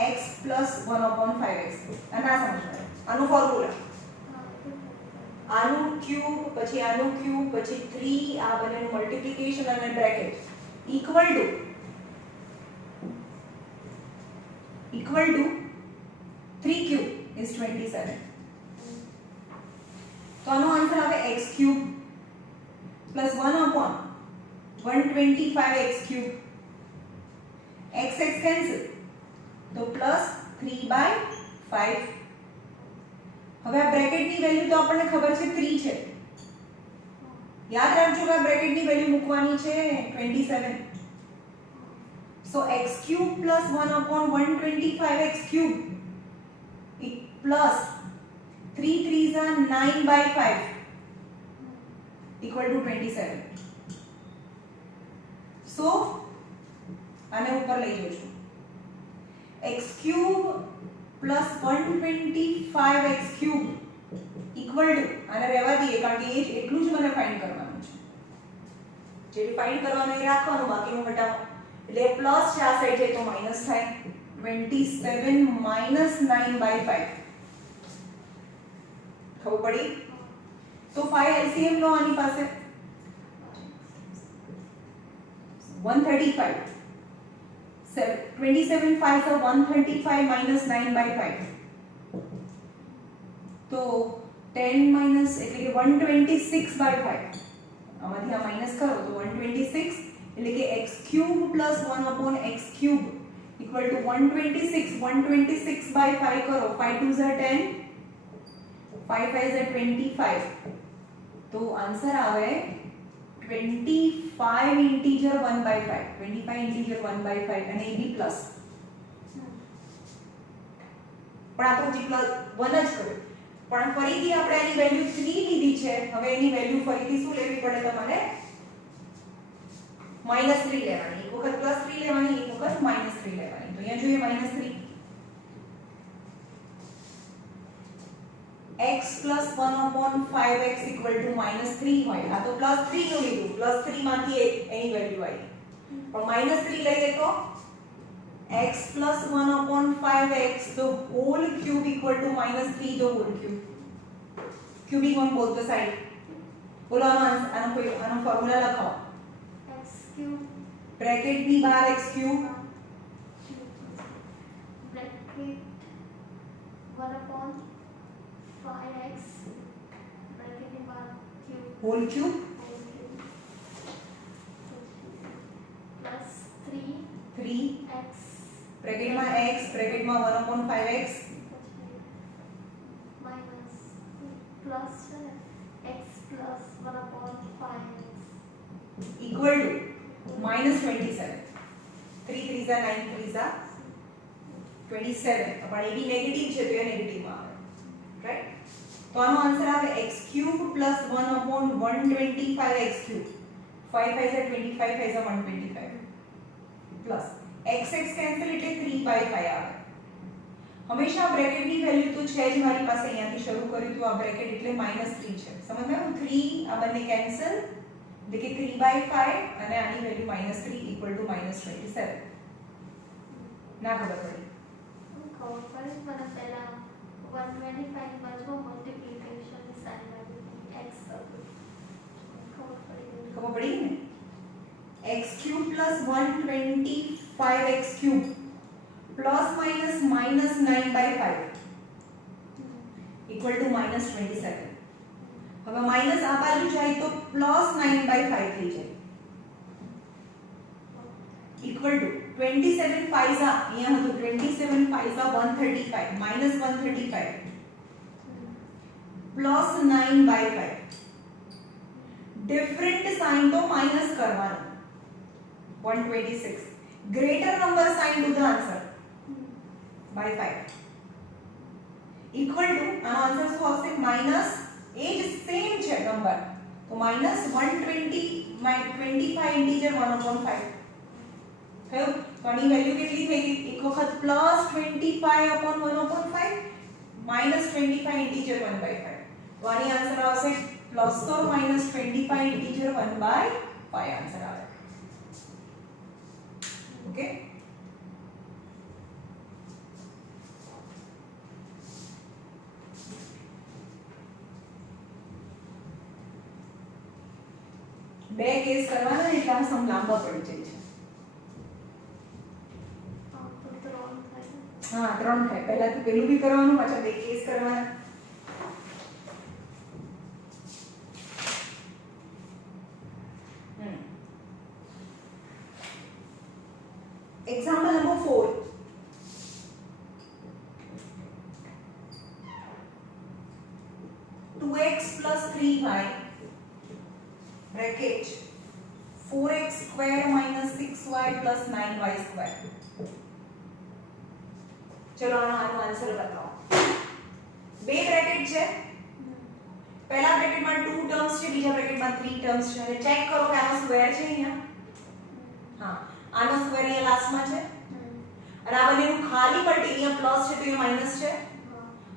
x plus 1 upon 5x. આના સમજવાનું આનું formula, આનું cube પછી આનું ક્યુબ પછી 3, આ બંનેનું મલ્ટીપ્લિકેશન અને bracket equal to 3 cube is 27. તો આનો આન્સર આવે x cube plus 1 upon 125x cube, x cancel, તો plus 3/5. હવે આ બ્રેકેટની વેલ્યુ તો આપણને ખબર છે 3 છે, યાદ રાખજો કે આ બ્રેકેટની વેલ્યુ મૂકવાની છે 27. so x cube plus 1 upon 125x cube plus 3 3s are 9/5 equal to 27. so અને ઉપર લઈ જઉં છું x cube plus 125x cube equal to આને રહેવા દઈએ કારણ કે એ જ એટલું જ મને ફાઇન્ડ કરવાનું છે જે ફાઇન્ડ કરવાનું એ રાખવાનું બાકીનું હટાવો એટલે પ્લસ છે આ સાઈડ છે તો માઈનસ થાય 27 minus 9/5 ખબર પડી તો 5 LCM લો આની પાસે 135 27 5 are 135 minus 9/5 તો 10 minus એટલે કે 126/5 આમાંથી આ માઈનસ કરો તો 126 એટલે કે x cube plus 1 upon x cube equal to 126/5 करो 5 2s are 10 5 5s are 25 तो आंसर आवे 25 integer 1/5 25 integer 1/5 અને એ બી પ્લસ પણ આ તો જે પ્લસ 1 જ કર્યું પણ ફરીથી આપણે એની વેલ્યુ 3 લીધી છે હવે એની વેલ્યુ ફરીથી શું લેવી પડે તમારે -3 લેવાની એક વખત +3 લેવાની એક વખત -3 લેવાની તો અહીંયા જોઈએ -3 x plus 1 upon 5x equal to -3 હોય આ તો +3 નું લીધું +3 માંથી એની વેલ્યુ આવી પણ -3 લઈએ તો x plus 1 upon 5x the whole cube equal to -3 the whole cube cubing on both the side બોલો આનો ફોર્મ્યુલા લખાઓ x cube ब्रैकेट ની બહાર x cube bracket 1 upon 5x bracket ની બહાર cube whole cube plus 3 3x bracket માં x bracket માં 1 upon 5x minus plus x plus 1 upon 5x equal to -27 3 3s are 9 3s are 27 પણ એ બી negative છે તો એ negative માં આવે રાઈટ તો આનો આન્સર આવે x cube plus 1 upon 125x cube 5 5s are 25 5s are 125 plus x x cancel એટલે 3/5 આવે હંમેશા બ્રેકેટની વેલ્યુ તો છે જ મારી પાસે અહીંયાથી શરૂ કર્યું તો આ બ્રેકેટ એટલે -3 છે સમજમાં 3 આ બંને કેન્સલ એટલે કે 3/5 અને આની વેલ્યુ -3 equal to -27 ના ખબર પડી ખબર પડી મને પહેલા 125 બાજુમાં મલ્ટીપ્લિકેશન સાઇન આવી x ખબર પડી ને x cube plus 125x cube plus minus -9/5 equal to -27 હવે માઈનસ આ બાજુ જાય તો +9/5 થઈ જાય equal to 27 5s અહીંયા હતું 27 5s 135 -135 plus 9/5 डिफरेंट साइन तो माइनस करवाना 126 greater number sign to the answer by 5 equal to answer શું આવશે માઈનસ એ જ સેમ છે નંબર તો -125 ઇન્ટીજર 1/5 થયું તો આની વેલ્યુ કેટલી થઈ ગઈ એક વખત +25/1/5 -25 ઇન્ટીજર 1/5 તો આની આન્સર આવશે plus or minus 25 integer 1/5 answer आ रहा है ओके બે કેસ કરવાના એટલે આ સમ લાંબા પડી જાય છે હા ત્રણ થાય પહેલા તો પેલું બી કરવાનું પાછા બે કેસ કરવાના Example number 4. Two x plus 3y bracket 4x square minus 6y plus 9y square. चलो आनो आंसर बताओ બે બ્રેકેટ છે પહેલા બ્રેકેટમાં 2 ટર્મ્સ છે બીજા બ્રેકેટમાં 3 ટર્મ્સ છે અને ચેક કરો કે આનો સ્ક્વેર છે અહીંયા હા આનો સ્ક્વેર અહીંયા લાસ્ટમાં છે અને આ બંનેનું ખાલી પટ્ટી અહીંયા પ્લસ છે તો અહીંયા માઈનસ છે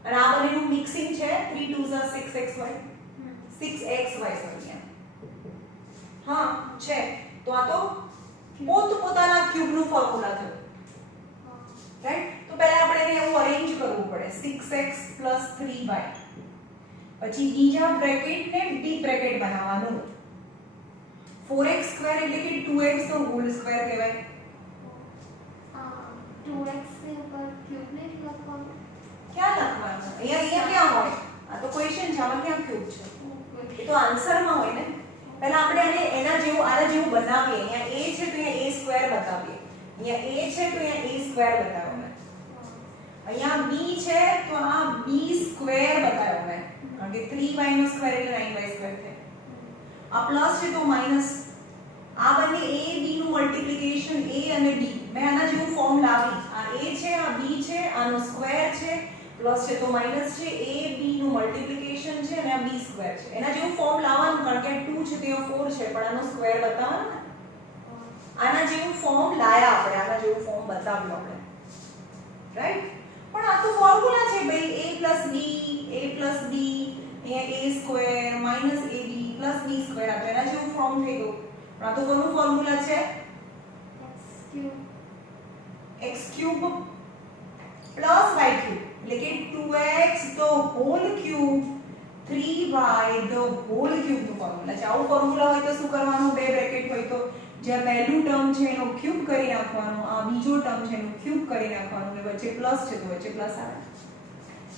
અને આ બંનેનું મિક્સિંગ છે 3 2 6xy 6xy સોરી હા છે તો આ તો પોતપોતાના ક્યુબનું ફોર્મ્યુલા થયું રાઈટ તો પહેલા આપણે એને એવું અરેન્જ કરવું પડે 6x 3y પછી બીજા બ્રેકેટને ડી બ્રેકેટ બનાવવાનું 4x સ્ક્વેર એટલે કે 2x નો હોલ સ્ક્વેર કહેવાય 2x ની ઉપર ક્યુબ ને લખવાનું ક્યાં લખવાનું અહીંયા ક્યાં હોય આ તો ક્વેશ્ચન છે આમાં ક્યાં ક્યુબ છે એ તો આન્સરમાં હોય ને પહેલા આપણે આને આના જેવું બનાવીએ અહીંયા a છે તો અહીંયા a સ્ક્વેર બતાવીએ અહીંયા a છે તો અહીંયા a સ્ક્વેર બતાવ્યો મેં અહીંયા b છે તો આ b સ્ક્વેર બતાવ્યો મેં કારણ કે 3y નો સ્ક્વેર એટલે 9y સ્ક્વેર થાય આ પ્લસ છે તો માઈનસ આ બંને a b નું મલ્ટીપ્લિકેશન a અને b મેં આના જેવું ફોર્મ લાવી આ a છે આ b છે આનો સ્ક્વેર છે પ્લસ છે તો માઈનસ છે a b નું મલ્ટીપ્લિકેશન છે અને આ b સ્ક્વેર છે એના જેવું ફોર્મ લાવવાનું કારણ કે 2 છે તો 4 છે પણ આનો સ્ક્વેર બતાવવાનો ને આના જેવું ફોર્મ લાયા આપણે આના જેવું ફોર્મ બતાવ્યું આપણે રાઈટ પણ આ તો ફોર્મ્યુલા છે ભાઈ a b અહીંયા a square minus ab plus b square આ તો એના જેવું ફોર્મ થઈ ગયું પણ આ તો કોનું ફોર્મ્યુલા છે x cube plus y cube એટલે કે 2x the whole cube 3y the whole cube નું ફોર્મ્યુલા છે આવું ફોર્મ્યુલા હોય તો શું કરવાનું બે બ્રેકેટ હોય તો જે પહેલું ટર્મ છે એનો ક્યુબ કરી નાખવાનો આ બીજો ટર્મ છે એનો ક્યુબ કરી નાખવાનો અને વચ્ચે પ્લસ છે તો વચ્ચે પ્લસ આવે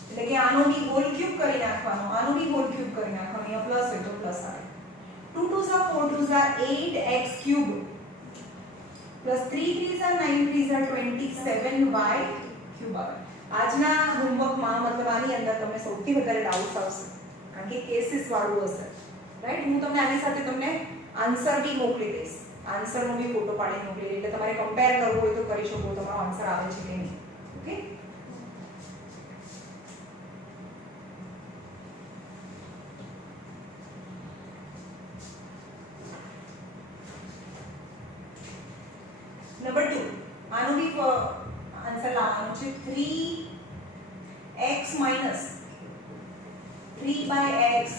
એટલે કે આનો બી હોલ ક્યુબ કરી નાખવાનો આનો બી હોલ ક્યુબ કરી નાખવાનો અહીંયા પ્લસ હોય તો પ્લસ આવે 2 2 4 2 8x cube plus 3 3 9 3 27y cube આવે આજના હોમવર્કમાં મતલબ આની અંદર તમને સૌથી વધારે ડાઉટ્સ આવશે કારણ કે કેસીસ વાળું હશે રાઈટ હું તમને આની સાથે તમને આન્સર બી મોકલી દઈશ આન્સરનો બી ફોટો પાડીને મોકલી દઈશ એટલે તમારે કમ્પેર કરવું હોય તો કરી શકો તમારો આન્સર આવે છે કે નહીં ઓકે નંબર 2 આનો બી આન્સર લાવવાનો છે 3x 3/x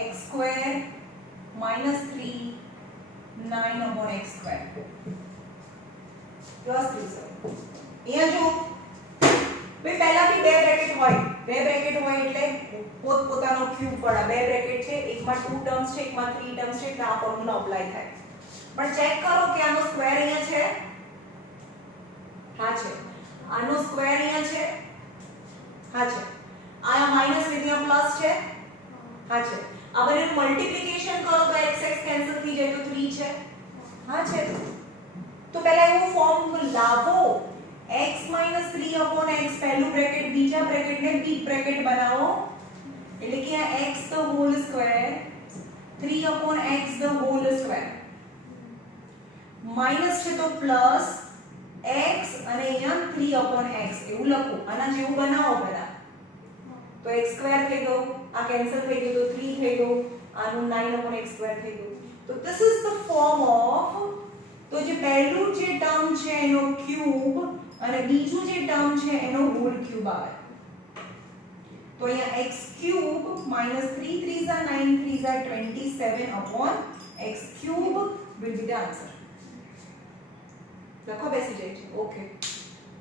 x square minus 3 9/x square plus 3 sir અહીંયા જો ભાઈ પહેલા બી બે બ્રેકેટ હોય એટલે પોતપોતાનો ક્યુબ વાળા બે બ્રેકેટ છે એકમાં 2 ટર્મ્સ છે એકમાં 3 ટર્મ્સ છે એટલે આ ફોર્મ્યુલા અપ્લાય થાય પણ ચેક કરો કે આનો સ્ક્વેર અહીંયા છે હા છે આનો સ્ક્વેર અહીંયા છે હા છે આ માઈનસ ને ત્યાં પ્લસ છે હા છે આ બંનેનું મલ્ટીપ્લિકેશન કરો તો x x કેન્સલ થઈ જાય તો 3 છે હા છે તો પહેલા એવું ફોર્મ લાવો x 3/x પહેલું બ્રેકેટ બીજા બ્રેકેટને બી બ્રેકેટ બનાવો એટલે કે આ x the whole square 3/x the whole square minus છે તો પ્લસ x અને અહીંયા 3/x એવું લખો આના જેવું બનાવો પહેલા તો x સ્ક્વેર થઈ ગયો આ કેન્સલ થઈ ગયું તો 3 થઈ ગયું આનું 9/x સ્ક્વેર થઈ ગયું તો this is the form of તો જે પહેલું જે ટર્મ છે એનો ક્યુબ અને બીજું જે ટર્મ છે એનો હોલ ક્યુબ આવે તો અહીંયા x cube -3 3 9 3 27/x cube will be the answer લખો બેસી જાય છે ઓકે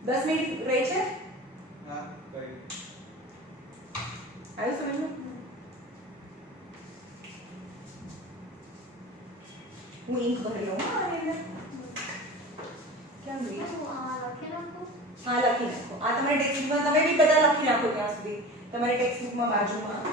10 મિનિટ રહે છે હા રાઈટ આવ્યું સમજમાં હું ઇંક ભરી લઉં હા આની અંદર કેમ ગઈ આ લખી નાખું હા લખી નાખો આ તમારી ટેક્સ્ટબુકમાં તમે બી બધા લખી નાખો ત્યાં સુધી તમારી ટેક્સ્ટબુકમાં બાજુમાં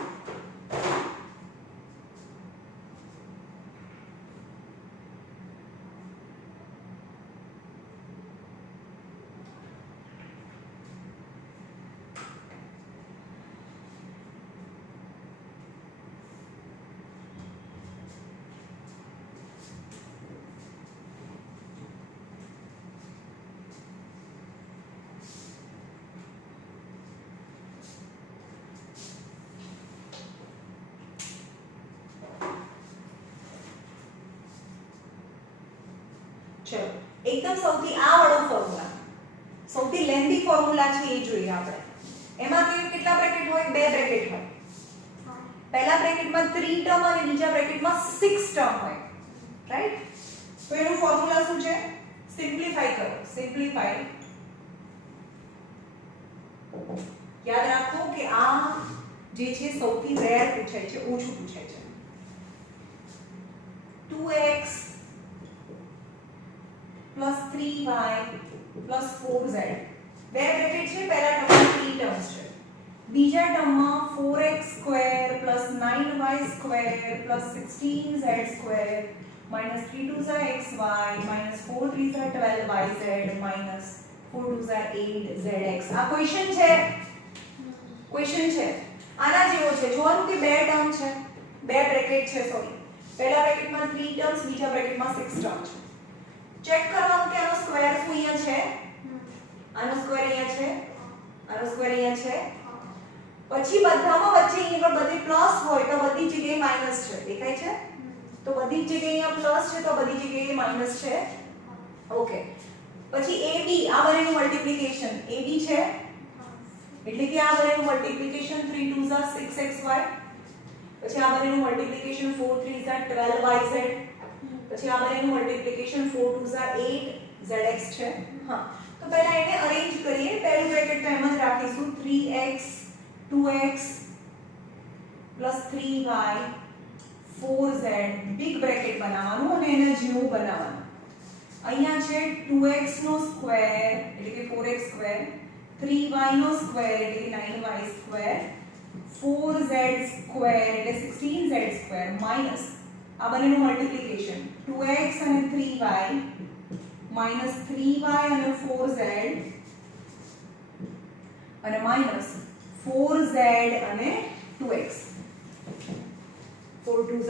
ચલો એકદમ સૌથી આ વાળો ફોર્મ્યુલા સૌથી લેન્ધી ફોર્મ્યુલા છે એ જોઈએ આપણે એમાં કેટલા બ્રેકેટ હોય બે બ્રેકેટ હોય પહેલા બ્રેકેટમાં 3 ટર્મ અને બીજા બ્રેકેટમાં 6 ટર્મ હોય રાઈટ તો એનું ફોર્મ્યુલા શું છે સિમ્પ્લિફાઈ કરો સિમ્પ્લિફાઈ યાદ રાખો કે આ જે છે સૌથી રેર પૂછાય છે ઓછું પૂછાય છે 2x plus 3y plus 4z બે બ્રેકેટ છે પહેલા ટર્મમાં 3 ટર્મ્સ છે બીજા ટર્મમાં 4x square plus 9y square plus 16z square minus 3 2s are xy minus 4 3s are 12yz minus 4 2s are 8zx આ ક્વેશ્ચન છે આના જેવો છે જોવાનું કે બે ટર્મ છે બે બ્રેકેટ છે સોરી પહેલા બ્રેકેટમાં 3 ટર્મ્સ બીજા બ્રેકેટમાં 6 ટર્મ છે ચેક કરવાનું કે આનો સ્ક્વેર શું અહીંયા છે આનો સ્ક્વેર અહીંયા છે આનો સ્ક્વેર અહીંયા છે પછી બધામાં વચ્ચે અહીંયા બધી પ્લસ હોય તો બધી જગ્યાએ માઈનસ છે દેખાય છે તો બધી જગ્યાએ અહીંયા પ્લસ છે તો બધી જગ્યાએ માઈનસ છે ઓકે પછી AB આ બંનેનું મલ્ટીપ્લિકેશન AB છે એટલે કે આ બંનેનું મલ્ટીપ્લિકેશન 3 2s are 6xy પછી આ બંનેનું મલ્ટીપ્લિકેશન 4 3s are 12yz પછી આ બંનેનું મલ્ટીપ્લિકેશન 4 2s are 8zx છે હા તો પહેલા એને અરેન્જ કરીએ પહેલું બ્રેકેટ તો એમ જ રાખીશું 3x 2x plus 3y 4z big bracket બનાવવાનું અને એના જેવું બનાવવાનું અહીંયા છે 2x નો સ્ક્વેર એટલે કે 4x સ્ક્વેર 3y નો સ્ક્વેર એટલે કે 9y સ્ક્વેર 4z સ્ક્વેર એટલે 16z સ્ક્વેર માઈનસ આ બંનેનું મલ્ટીપ્લિકેશન 2x અને 3y minus 3y અને 4z અને minus 4z અને 2x 4 2s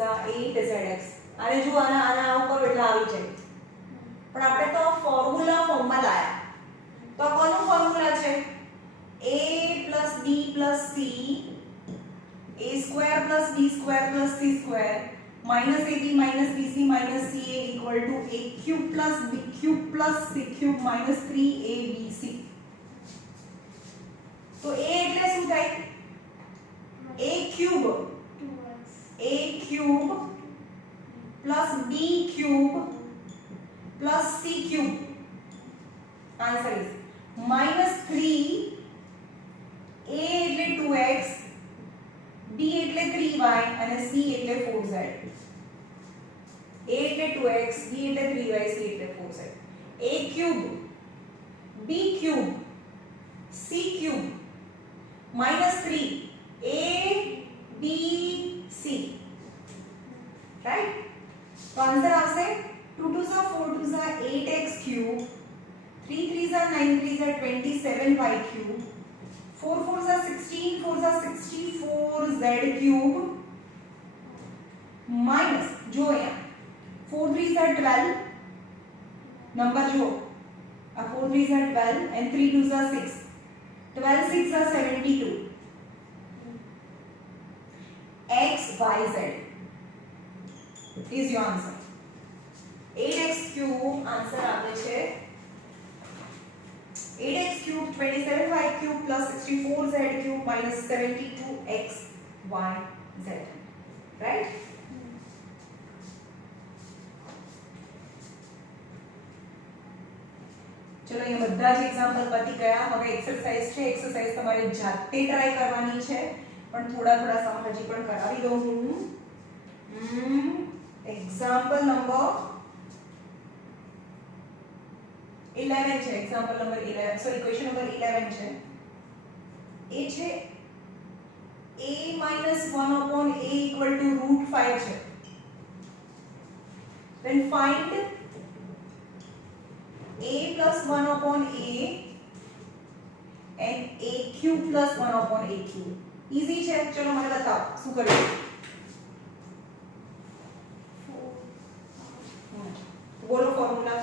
are 8zx અને જો આના ઉપર એટલે આવી જાય પણ આપણે તો ફોર્મ્યુલા ફોર્મમાં લાયા તો આ કોનું ફોર્મ્યુલા છે a b c a square plus b square plus c square minus ab minus bc minus ca equal to a cube plus b cube plus c cube minus 3abc તો a એટલે શું થાય a cube plus b cube plus c cube answer is minus 3 a એટલે 2x b એટલે 3y અને c એટલે 4z a એટલે 2x b એટલે 3y c એટલે 4z a cube b cube c cube minus 3 a b c right तो answer આવશે 2 2s are 4 2s are 8x cube 3 3s are 9 3s are 27y cube 4 4s are 16 4s are 64z cube minus जो यहाँ 4 3s are 12 number जो 4 3s are 12 and 3 2s are 6 12 6 are 72 x y z is your answer 8x cube answer આવે છે 8x cube 27y cube plus 64z cube minus 72x y z right ચલો અહીંયા બધા જ example પતી ગયા હવે એક્સરસાઇઝ છે એક્સરસાઇઝ તમારે જાતે ટ્રાય કરવાની છે પણ થોડા સમ હજી પણ કરાવી દઉં હું એક્ઝામ્પલ નંબર 11 છે example number 11 sorry question number 11 છે એ છે a - 1/a = √5 છે then find a plus 1/a and a cube plus 1/a cube easy છે ચલો મને બતાવો શું કરવું બોલો ફોર્મ્યુલા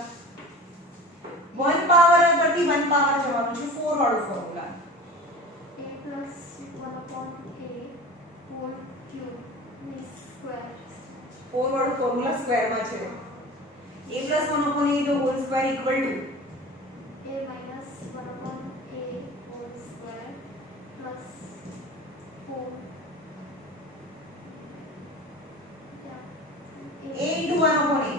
1 પાવર પરથી 1 પાવર જવાનું છે 4 વાળો formula a plus 1/a whole cube is square 4 વાળો ફોર્મ્યુલા સ્ક્વેર માં છે a plus 1 upon a the whole square equal to a minus 1 upon a whole square plus 4 a into 1 upon a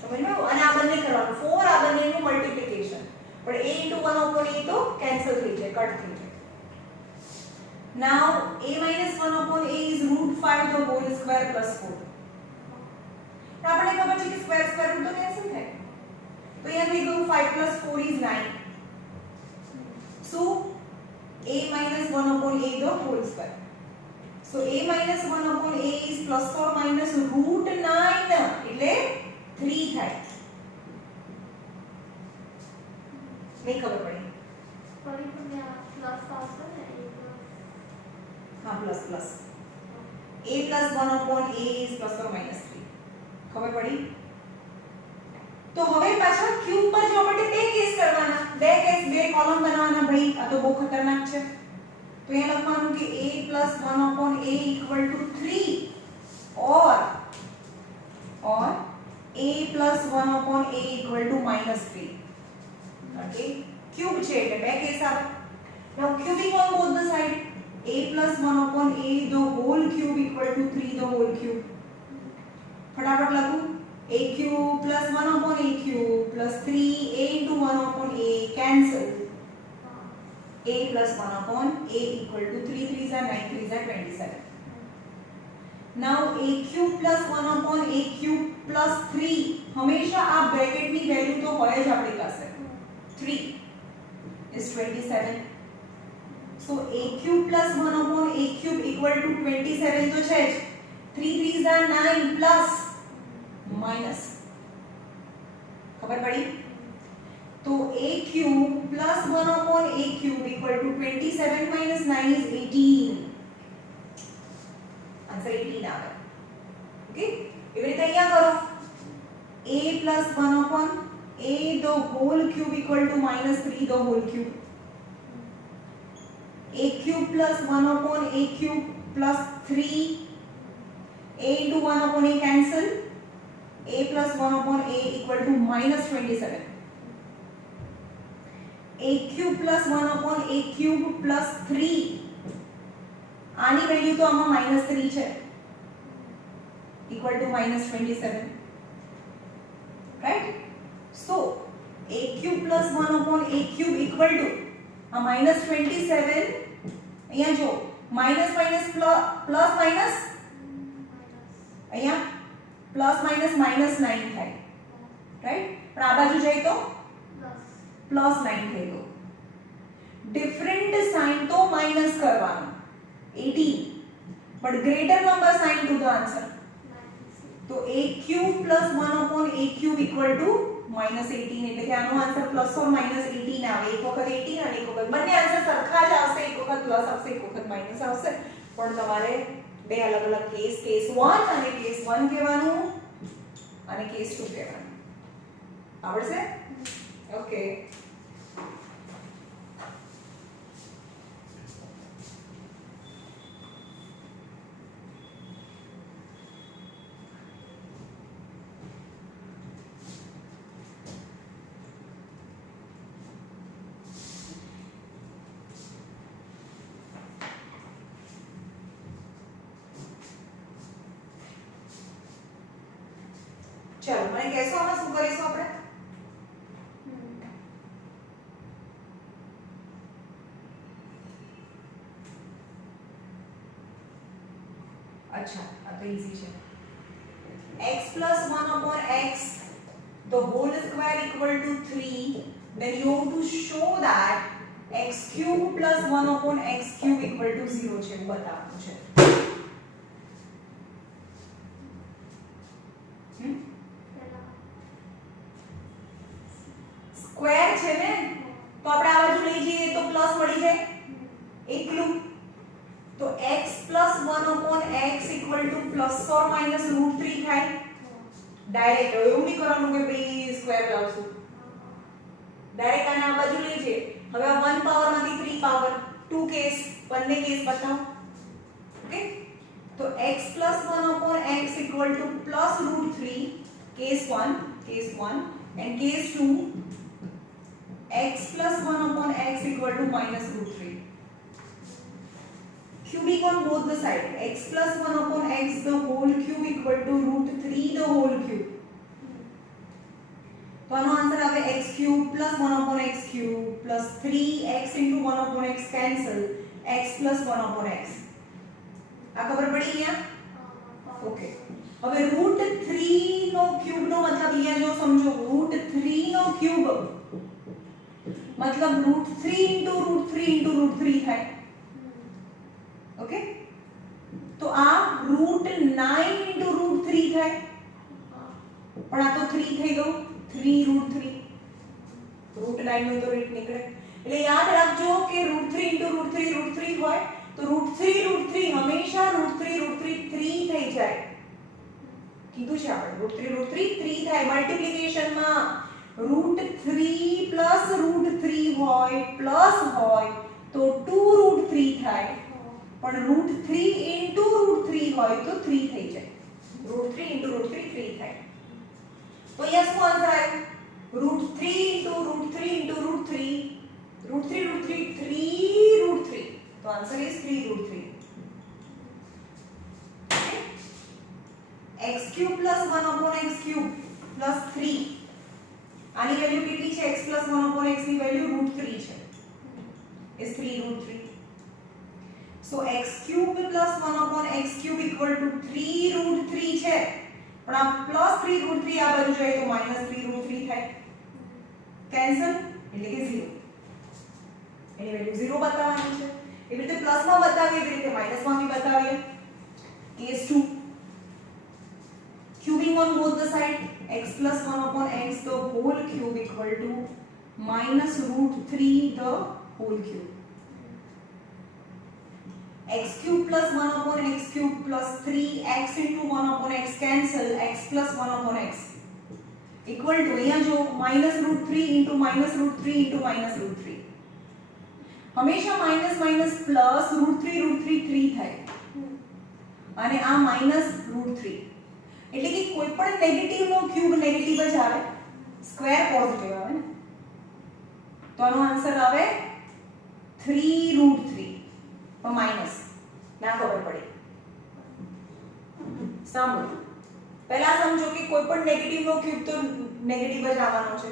समझ में અને આ બંને કરવાનું 4 આ બંનેનું મલ્ટીપ્લિકેશન પણ a into 1 upon a તો કેન્સલ થઈ જાય કટ થઈ જાય now a minus 1 upon a is root 5 the whole square plus 4 તો આપણે ખબર છે કે સ્ક્વેર સ્ક્વેર રૂટ તો કેન્સલ થાય તો અહીંયા થઈ ગયું 5 plus 4 is 9 so a minus 1 upon a the whole square so a minus 1 upon a is plus or minus root 9 એટલે 3 થાય नहीं खबर पड़ी पड़ी तो मैं प्लस आवશે ને हाँ plus plus a plus 1 upon a is plus or minus 3 खबर पड़ी तो હવે પાછા ક્યુબ પર જવા માટે બે કેસ કરવાના બે કોલમ બનાવવાના ભાઈ આ તો બહુ ખતરનાક છે તો અહીંયા લખવાનું કે a plus 1 upon a equal to 3 or a plus 1 upon a equal to minus 3 okay cube છે એટલે બે કેસ આવે now cubing on both the side a plus 1 upon a the whole cube equal to 3 the whole cube फटाफट लगू a cube plus 1 upon a cube plus 3 a into 1 upon a cancel a plus 1 upon a equal to 3 3s are 9 3s are 27 now a cube plus 1 upon a cube plus 3 हमेशा आप bracket ની value તો હોય જ આપણી પાસે 3 is 27 so a cube plus 1 upon a cube equal to 27 तो है 3 3s are 9 plus minus खबर पड़ी तो a cube plus 1 upon a cube equal to 27 minus 9 is 18 answer 18 आ गया ओके एवी रीते અહીંયા કરો a plus 1 upon a the whole cube equal to minus 3 the whole cube a cube plus 1 upon a cube plus 3 a into 1 upon a cancel a plus 1 upon a equal to minus 27 a cube plus 1 upon a cube plus 3 આની value તો આમાં -3 છે equal to minus 27 right so a cube plus 1 upon a cube equal to a minus 27 અહીંયા જો minus minus plus minus અહીંયા plus minus minus 9 થાય right પણ આ બાજુ જાય તો plus 9 થઈ ગયો ડિફરન્ટ સાઇન તો માઈનસ કરવાનું 18 but greater number sign to the answer तो a cube plus 1 upon a cube equal to minus 18 એટલે કે આનો આન્સર plus or minus 18 આવે એક વખત 18 અને એક વખત બંને આન્સર સરખા જ આવશે એક વખત પ્લસ આવશે એક વખત માઈનસ આવશે પણ તમારે બે અલગ અલગ કેસ 1 અને કેસ 1 કહેવાનું અને કેસ 2 કહેવાનું આવડશે ઓકે चलो મને કહેશો આમાં શું કરીશું આપણે अच्छा આ તો ઈઝી છે x plus 1 upon x the whole square equal to 3 then you have to show that x cube plus 1 upon x cube equal to 0 છે એવું બતાવવાનું છે સ્ક્વેર છે ને તો આપણે આ બાજુ લઈ જઈએ તો પ્લસ મળી જાય એકલું तो x plus 1 upon x equal to plus or minus root 3 થાય ડાયરેક્ટ એવું નહીં કરવાનું કે ભાઈ સ્ક્વેર લાવશું ડાયરેક્ટ આને આ બાજુ લઈ જઈએ હવે આ 1 પાવર માંથી 3 પાવર 2 કેસ બંને કેસ બતાવો ઓકે तो x plus 1 upon x equal to plus root 3 case 1 and case 2 x plus 1 upon x equal to minus root 3. Cubing on both the side, x plus 1 upon x the whole cube equal to root 3 the whole cube. तो आनो answer आवे x cube plus 1 upon x cube plus 3x into 1 upon x cancel x plus 1 upon x. આ ખબર પડી ગયા? Okay. હવે root 3 નો cube નો મતલબ અહીંયા જો સમજો root 3 નો ક્યુબ मतलब root 3 into root 3 into root 3 થાય. ओके तो आ root 9 into root 3 થાય પણ આ તો 3 થઈ ગયું 3 root 3 root 9 નો તો રીત નીકળે એટલે યાદ રાખજો કે root 3 into root 3 હોય તો root 3 હંમેશા root 3 3 થઈ જાય કીધું છે આપણે root 3 થાય મલ્ટીપ્લિકેશન માં root 3 plus root 3 હોય પ્લસ હોય તો 2 root 3 થાય પણ root 3 into root 3 હોય તો 3 થઈ જાય root 3 into root 3 થાય તો અહીંયા શું આન્સર આવ્યું root 3 into root 3 into root 3 root 3 3 root 3 तो answer is 3 root 3 okay? x cube plus 1 upon x cube plus 3 આની વેલ્યુ કેટલી છે x plus 1 upon x ની વેલ્યુ root 3 છે is 3 root 3 so x cube plus 1 upon x cube equal to 3 root 3 છે પણ આ plus 3 root 3 આ બાજુ જાય તો minus 3 root 3 થાય કેન્સલ એટલે કે 0 એની વેલ્યુ 0 બતાવવાની છે એવી રીતે પ્લસ માં બતાવીએ એવી રીતે માઈનસ માં બી બતાવીએ case 2 cubing on both the side x plus 1 upon x the whole cube equal to minus root 3 the whole cube x cube plus 1 upon x cube plus 3x into 1 upon x cancel x plus 1 upon x equal to અહીંયા જો minus root 3 into minus root 3 into minus root 3 હંમેશા minus minus plus root 3 3 થાય અને આ minus root 3 એટલે કે કોઈ પણ નેગેટિવ નો ક્યુબ નેગેટિવ જ આવે સ્ક્વેર પોઝિટિવ આવે ને તો આનો આન્સર આવે 3 root 3 પણ માઈનસ ના ખબર પડી સાંભળો પહેલા સમજો કે કોઈ પણ નેગેટિવ નો ક્યુબ તો નેગેટિવ જ આવવાનો છે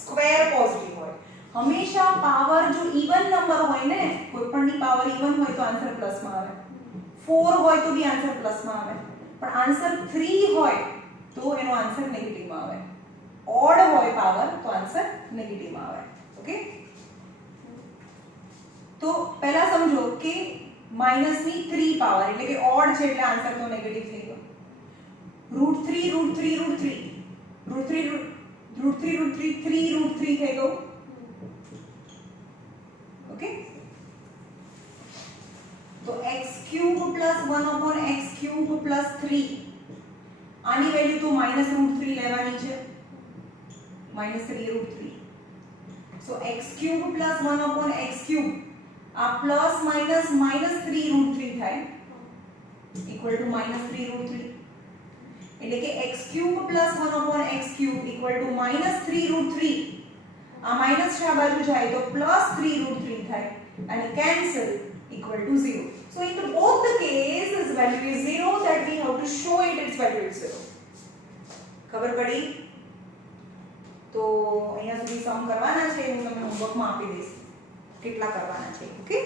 સ્ક્વેર પોઝિટિવ હોય હંમેશા પાવર જો ઇવન નંબર હોય ને કોઈ પણ ની પાવર ઇવન હોય તો આન્સર પ્લસ માં આવે 4 હોય તો બી આન્સર પ્લસ માં આવે પણ આન્સર 3 હોય તો એનો આન્સર નેગેટિવ માં આવે ઓડ હોય પાવર તો આન્સર નેગેટિવ માં આવે ઓકે તો પહેલા સમજો કે માઈનસ ની 3 પાવર એટલે કે ઓડ છે એટલે આન્સર તો નેગેટિવ થઈ ગયો root 3 root 3 root 3 root 3 root 3 root 3 3 root 3 થઈ ગયો ओके तो x cube plus 1 upon x cube plus 3 આની વેલ્યુ તો minus root 3 લેવાની છે minus 3 root 3 so x cube plus 1 upon x cube આ plus minus minus 3 root 3 થાય equal to minus 3 root 3 એટલે કે x cube plus 1 upon x cube equal to minus 3 root 3 આ minus છે આ બાજુ જાય તો પ્લસ 3 root 3 થાય અને cancel equal to 0 so in both the cases value is 0 that we have to show it its value is 0 ખબર પડી તો અહીંયા સુધી સમ કરવાના છે હું તમને હોમવર્ક માં આપી દઈશ કેટલા કરવાના છે ઓકે